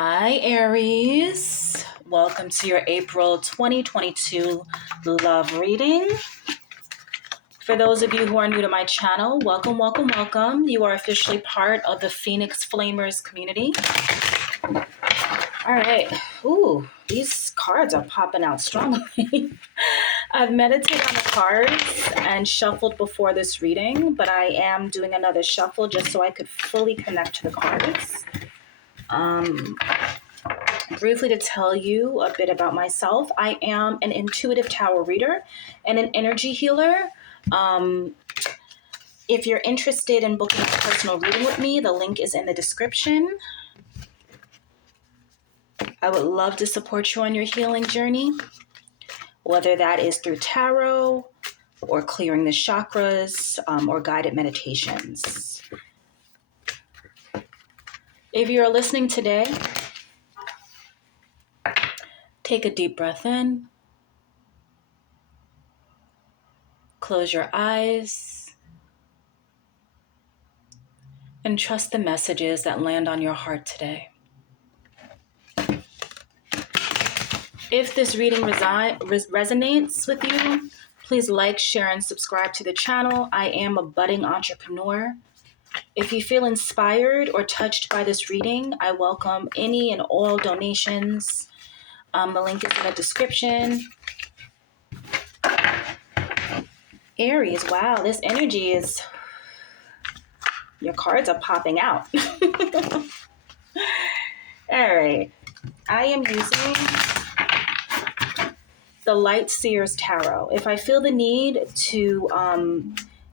Hi, Aries. Welcome to your April 2022 love reading. For those of you who are new to my channel, welcome, welcome, welcome. You are officially part of the Phoenix Flamers community. All right. Ooh, these cards are popping out strongly. I've meditated on the cards and shuffled before this reading, but I am doing another shuffle just so I could fully connect to the cards. Briefly to tell you a bit about myself, I am an intuitive tarot reader and an energy healer. If you're interested in booking a personal reading with me, the link is in the description. I would love to support you on your healing journey, whether that is through tarot or clearing the chakras or guided meditations. If you're listening today, take a deep breath in, close your eyes, and trust the messages that land on your heart today. If this reading resonates with you, please like, share, and subscribe to the channel. I am a budding entrepreneur. If you feel inspired or touched by this reading, I welcome any and all donations. The link is in the description. Aries, wow, this energy is... Your cards are popping out. All right. I am using the Light Seers Tarot. If I feel the need to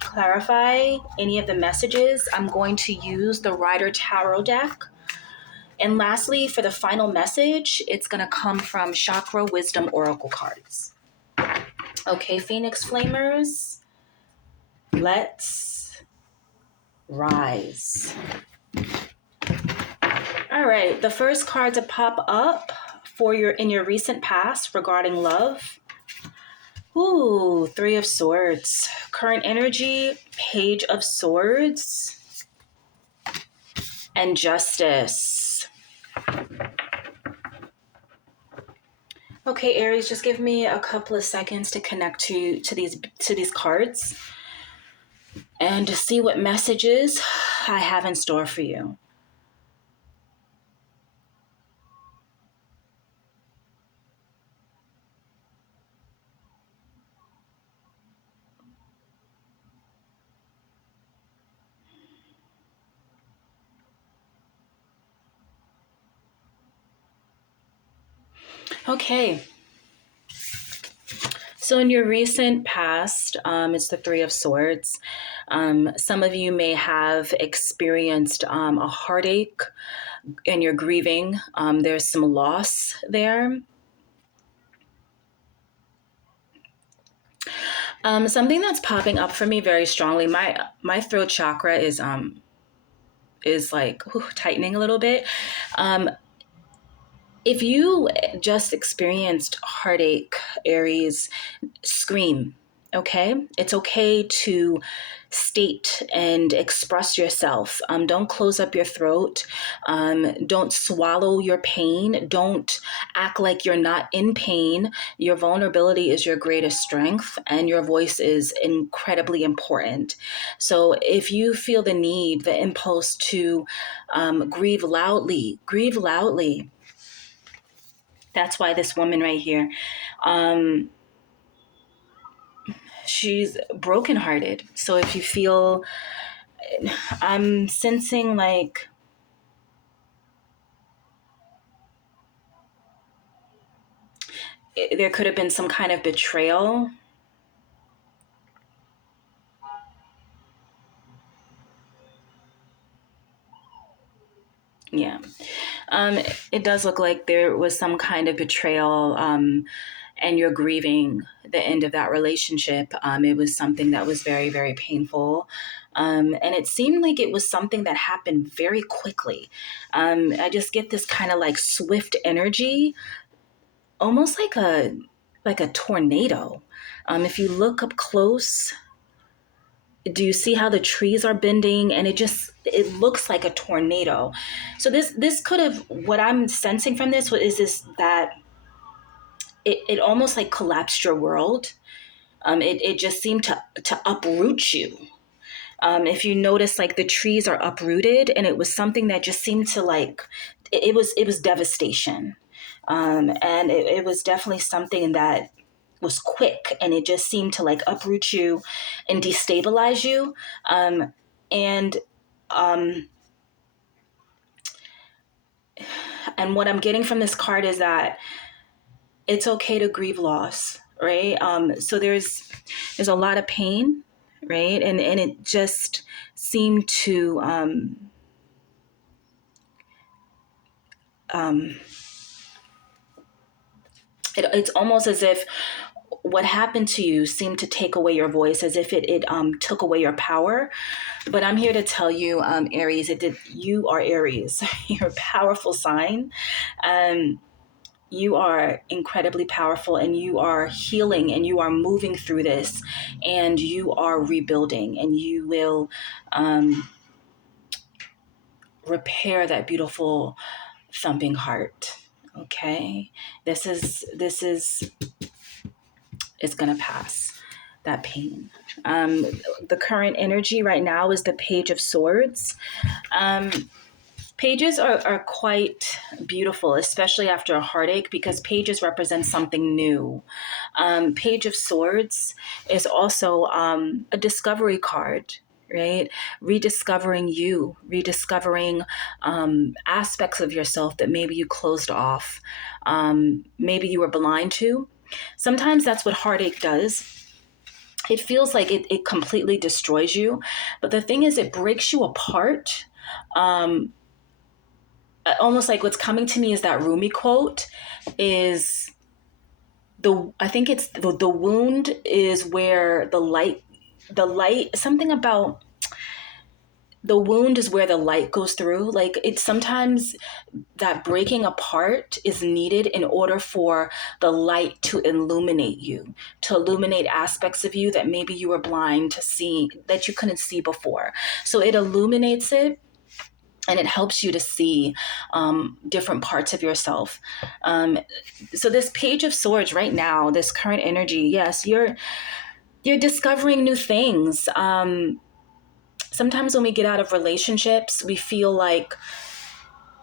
clarify any of the messages, I'm going to use the Rider Tarot deck. And lastly, for the final message, it's going to come from Chakra Wisdom Oracle cards. Okay, Phoenix Flamers, let's rise. All right, the first card to pop up for in your recent past regarding love. Ooh, Three of Swords. Current energy, Page of Swords, and Justice. Okay, Aries, just give me a couple of seconds to connect to these cards and to see what messages I have in store for you. Okay. So in your recent past, it's the Three of Swords. Some of you may have experienced a heartache and you're grieving. There's some loss there. Something that's popping up for me very strongly, my throat chakra is like tightening a little bit. If you just experienced heartache, Aries, scream, okay? It's okay to state and express yourself. Don't close up your throat. Don't swallow your pain. Don't act like you're not in pain. Your vulnerability is your greatest strength, and your voice is incredibly important. So if you feel the need, the impulse to grieve loudly, grieve loudly. That's why this woman right here, she's brokenhearted. So if you feel, I'm sensing like there could have been some kind of betrayal. Yeah. It does look like there was some kind of betrayal, and you're grieving the end of that relationship. It was something that was very, very painful. And it seemed like it was something that happened very quickly. I just get this kind of like swift energy, almost like a tornado. If you look up close, Do you see how the trees are bending? And it looks like a tornado. So this could have, what I'm sensing from this is this, that it almost like collapsed your world. It just seemed to uproot you. If you notice, like the trees are uprooted, and it was something that just seemed to like, it was devastation. And it was definitely something that was quick, and it just seemed to like uproot you and destabilize you. And um, and what I'm getting from this card is that it's okay to grieve loss, right? So there's a lot of pain, right? And it just seemed to um, it's almost as if what happened to you seemed to take away your voice, as if it took away your power. But I'm here to tell you, Aries, you are Aries. You're a powerful sign. Um, you are incredibly powerful, and you are healing, and you are moving through this, and you are rebuilding, and you will repair that beautiful thumping heart. Okay, this is it's gonna pass, that pain. Um, the current energy right now is the Page of Swords. Um, Pages are quite beautiful, especially after a heartache, because pages represent something new. Page of Swords is also a discovery card, right? Rediscovering you, rediscovering aspects of yourself that maybe you closed off, maybe you were blind to. Sometimes that's what heartache does. It feels like it completely destroys you. But the thing is, it breaks you apart. Um, Almost like what's coming to me is that Rumi quote is I think it's the wound is where the light, something about the wound is where the light goes through. Like, it's sometimes that breaking apart is needed in order for the light to illuminate you, to illuminate aspects of you that maybe you were blind to see, that you couldn't see before. So it illuminates it, and it helps you to see different parts of yourself. So this Page of Swords right now, this current energy, yes, you're discovering new things. Sometimes when we get out of relationships, we feel like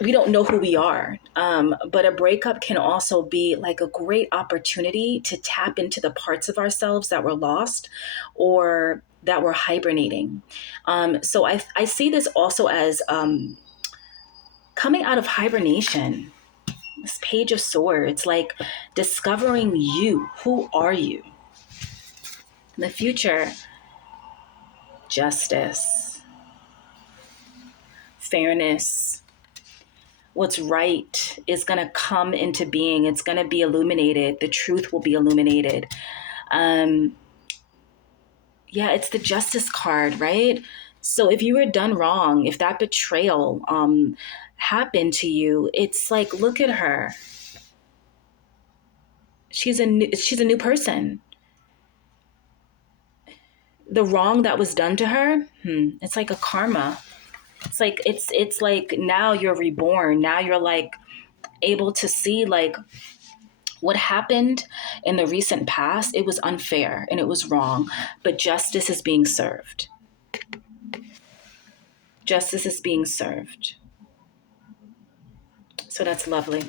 we don't know who we are. But a breakup can also be like a great opportunity to tap into the parts of ourselves that were lost or that were hibernating. So I see this also as coming out of hibernation. This Page of Swords, like discovering you. Who are you? In the future, justice, fairness, what's right is going to come into being. It's going to be illuminated. The truth will be illuminated. Um, yeah, it's the Justice card, right? So if you were done wrong, if that betrayal happened to you, it's like, look at her. She's a new person. The wrong that was done to her, it's like a karma. It's like now you're reborn. Now you're like able to see like what happened in the recent past. It was unfair and it was wrong, but justice is being served. Justice is being served. So that's lovely.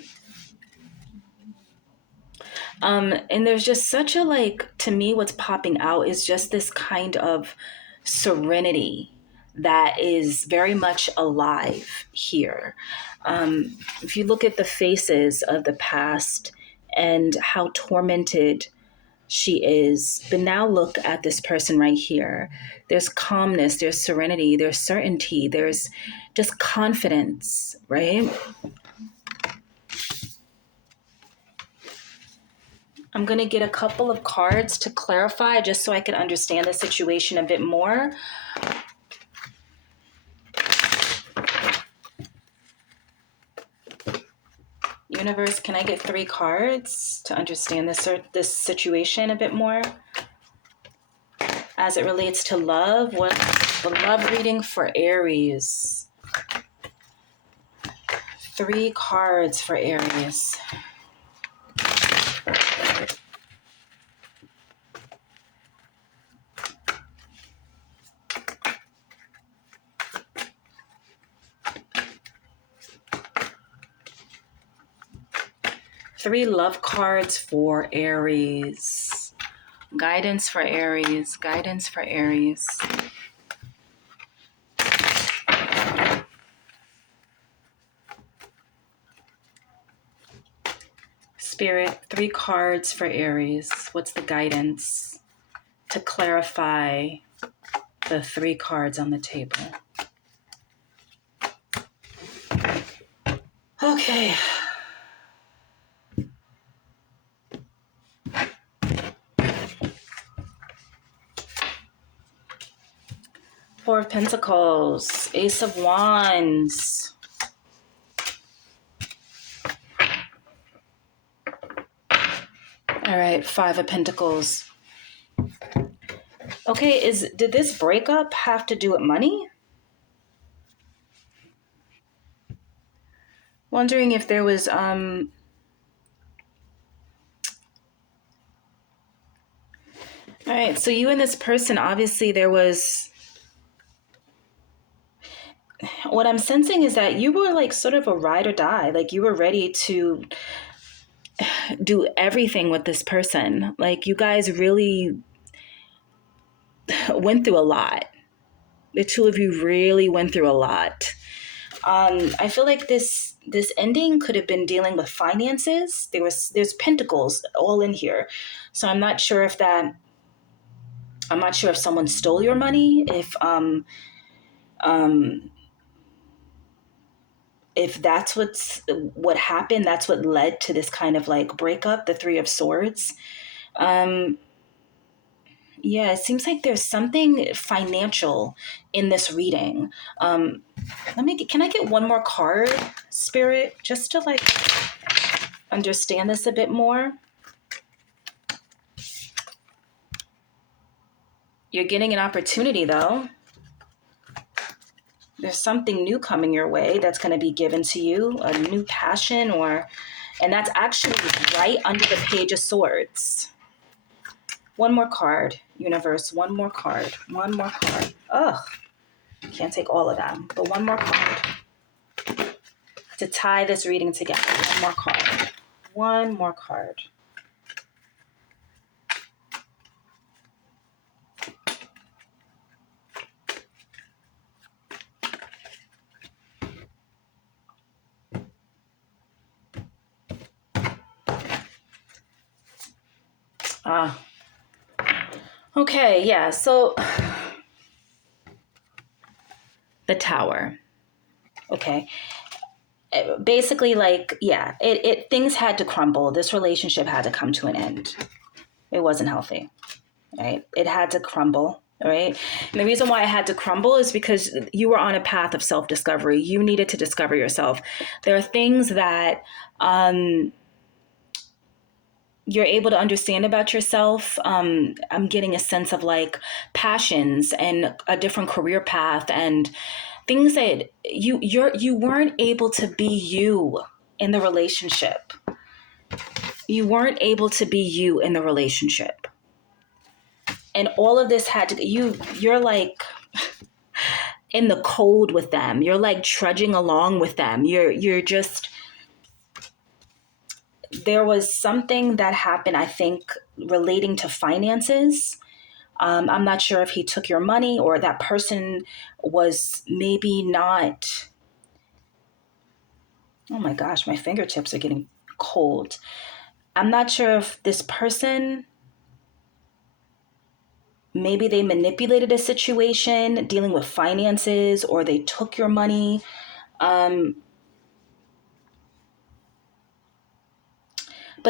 And there's just such a, like, to me, what's popping out is just this kind of serenity that is very much alive here. If you look at the faces of the past and how tormented she is, but now look at this person right here. There's calmness, there's serenity, there's certainty, there's just confidence, right? I'm going to get a couple of cards to clarify just so I can understand the situation a bit more. Universe, can I get 3 cards to understand this situation a bit more? as it relates to love. What's the love reading for Aries? 3 cards for Aries. Three love cards for Aries. Guidance for Aries. Guidance for Aries. Spirit, 3 cards for Aries. What's the guidance to clarify the 3 cards on the table? Okay. Four of Pentacles, Ace of Wands. All right, 5 of Pentacles. Okay, did this breakup have to do with money? Wondering if there was all right, so you and this person, obviously there was, what I'm sensing is that you were like sort of a ride or die. Like you were ready to do everything with this person. Like you guys really went through a lot. The two of you really went through a lot. I feel like this ending could have been dealing with finances. There's pentacles all in here. So I'm not sure if someone stole your money, if that's what happened, that's what led to this kind of like breakup, the 3 of Swords. Yeah, it seems like there's something financial in this reading. Can I get one more card, Spirit, just to like understand this a bit more? You're getting an opportunity though. There's something new coming your way that's going to be given to you, a new passion, and that's actually right under the Page of Swords. One more card, universe, one more card. Ugh, can't take all of them, but one more card to tie this reading together. One more card. Okay, yeah, so the Tower. Okay. Basically, like, yeah, things had to crumble. This relationship had to come to an end. It wasn't healthy, right? It had to crumble, right? And the reason why it had to crumble is because you were on a path of self-discovery. You needed to discover yourself. There are things that you're able to understand about yourself. I'm getting a sense of like passions and a different career path and things that you weren't able to be you in the relationship. You weren't able to be you in the relationship. And all of this had to, you're like in the cold with them. You're like trudging along with them. You're just, there was something that happened, I think, relating to finances. I'm not sure if he took your money or that person was maybe not. Oh my gosh, my fingertips are getting cold. I'm not sure if this person, maybe they manipulated a situation dealing with finances or they took your money. But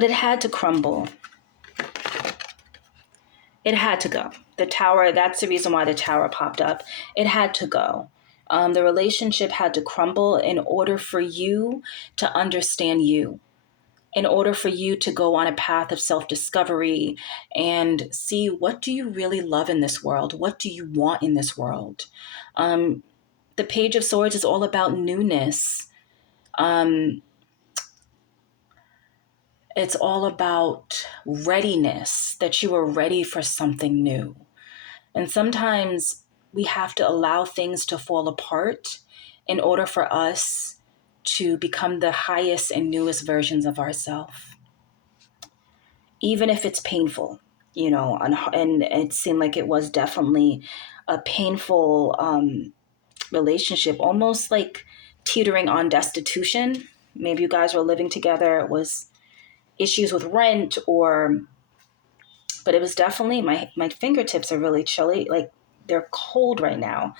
it had to crumble. It had to go. The Tower, that's the reason why the Tower popped up. It had to go. The relationship had to crumble in order for you to understand you. in order for you to go on a path of self-discovery and see, what do you really love in this world? What do you want in this world? The Page of Swords is all about newness. It's all about readiness, that you are ready for something new. And sometimes we have to allow things to fall apart in order for us to become the highest and newest versions of ourselves, even if it's painful, and it seemed like it was definitely a painful relationship, almost like teetering on destitution. Maybe you guys were living together, it was issues with rent, but it was definitely, my fingertips are really chilly, like they're cold right now,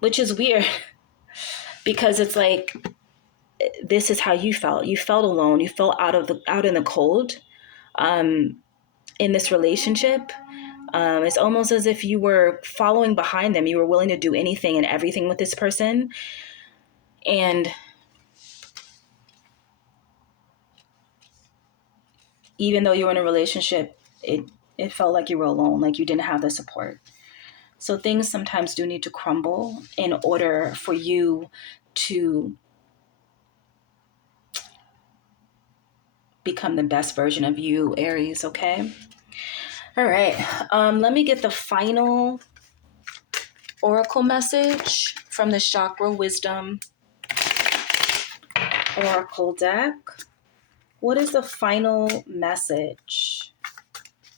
which is weird because it's like, this is how you felt. You felt alone. You felt out in the cold, in this relationship. It's almost as if you were following behind them. You were willing to do anything and everything with this person, and even though you were in a relationship, it felt like you were alone, like you didn't have the support. So things sometimes do need to crumble in order for you to become the best version of you, Aries, okay? All right. Let me get the final oracle message from the Chakra Wisdom Oracle deck. What is the final message?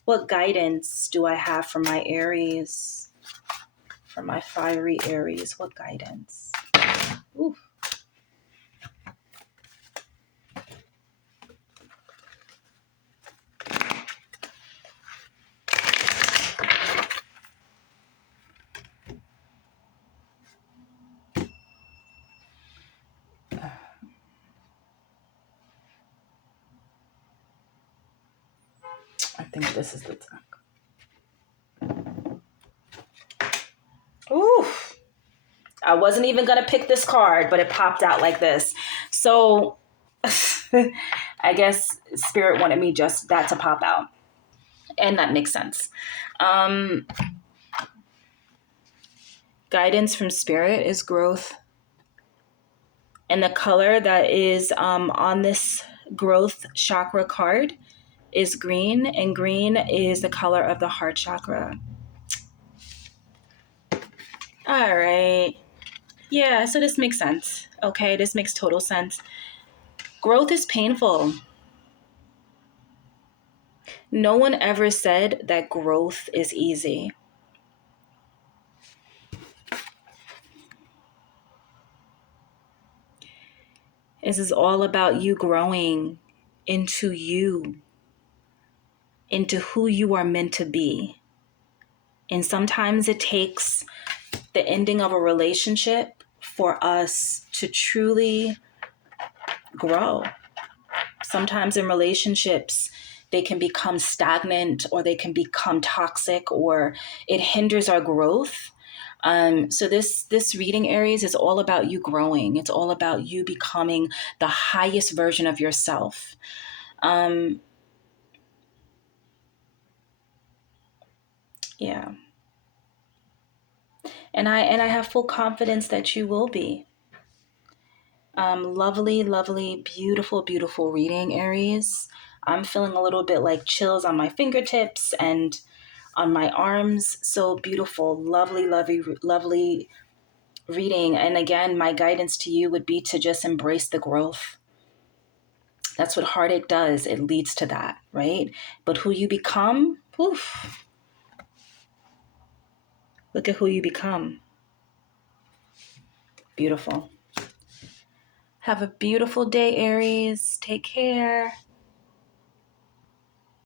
What guidance do I have for my Aries? For my fiery Aries, what guidance? Ooh. I think this is the deck. Ooh. I wasn't even going to pick this card, but it popped out like this. So I guess Spirit wanted me just that to pop out. And that makes sense. Guidance from Spirit is growth. And the color that is on this growth chakra card is green. And green is the color of the heart chakra. All right. Yeah, so this makes sense. Okay, this makes total sense. Growth is painful. No one ever said that growth is easy. This is all about you growing into you, into who you are meant to be. And sometimes it takes the ending of a relationship for us to truly grow. Sometimes in relationships, they can become stagnant or they can become toxic, or it hinders our growth. So this reading, Aries, is all about you growing. It's all about you becoming the highest version of yourself. Yeah. And I have full confidence that you will be. Lovely, lovely, beautiful, beautiful reading, Aries. I'm feeling a little bit like chills on my fingertips and on my arms. So beautiful, lovely, lovely, lovely reading. And again, my guidance to you would be to just embrace the growth. That's what heartache does. It leads to that, right? But who you become, oof, look at who you become. Beautiful. Have a beautiful day, Aries. Take care.